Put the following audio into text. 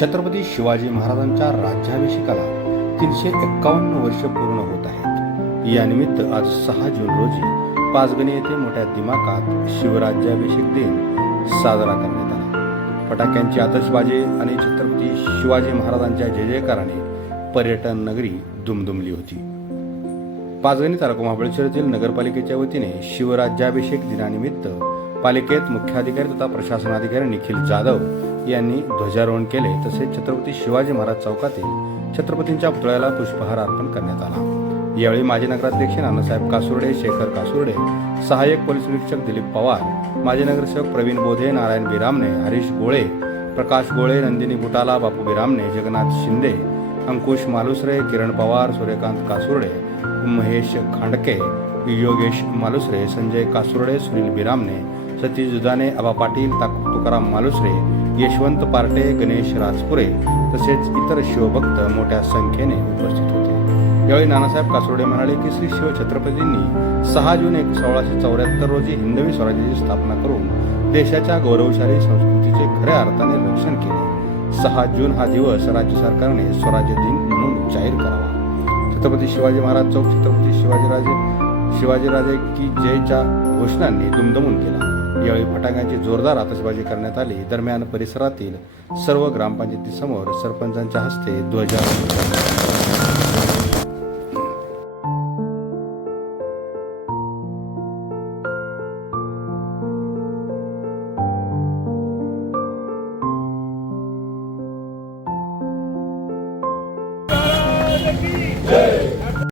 छत्रपती शिवाजी महाराजांच्या राज्याभिषेकाला तीनशे एक्कावन्न वर्ष पूर्ण होत आहेत. यानिमित्त आज सहा जून रोजी पाचगणी येथे मोठ्या दिमाकात शिवराज्याभिषेक दिन साजरा करण्यात आला. फटाक्यांची आतषबाजी आणि छत्रपती शिवाजी महाराजांच्या जय जयकाराने पर्यटन नगरी दुमदुमली होती. पाचगणी तालुका महाबळेश्वर येथील नगरपालिकेच्या वतीने शिवराज्याभिषेक दिनानिमित्त पालिकेत मुख्याधिकारी तथा प्रशासनाधिकारी निखिल जाधव यांनी ध्वजारोहण केले. तसेच छत्रपती शिवाजी महाराज चौकातील छत्रपतींच्या पुतळ्याला पुष्पहार अर्पण करण्यात आला. यावेळी माजी नगराध्यक्ष नानासाहेब कासुर्डे शेखर कासुर्डे सहाय्यक पोलीस निरीक्षक दिलीप पवार माजी नगरसेवक प्रवीण बोधे नारायण बिरामने हरीश गोळे प्रकाश गोळे नंदिनी बुटाला बापू बिरामने जगन्नाथ शिंदे अंकुश मालुसरे किरण पवार सूर्यकांत कासुर्डे महेश खांडके योगेश मालुसरे संजय कासुर्डे सुनील बिरामने सतीश दुधाने आबा पाटील ताक- तुकाराम मालुसरे यशवंत पार्टे गणेश राजपुरे तसेच इतर शिवभक्त मोठ्या संख्येने उपस्थित होते. यावेळी नानासाहेब कासोडे म्हणाले की श्री शिव छत्रपतींनी सहा जून एक सोळाशे चौऱ्याहत्तर रोजी हिंदवी स्वराज्याची स्थापना करून देशाच्या गौरवशाली संस्कृतीचे खऱ्या अर्थाने रक्षण केले. सहा जून हा दिवस राज्य सरकारने स्वराज्य दिन म्हणून जाहीर करावा. छत्रपती शिवाजी महाराज चौक छत्रपती शिवाजीराजे शिवाजीराजे की जयच्या घोषणांनी दुमदमून केला. यावेळी फटाक्यांची जोरदार आतषबाजी करण्यात आली दरम्यान परिसरातील सर्व ग्रामपंचायतीसमोर सरपंचांच्या हस्ते ध्वजा Hey!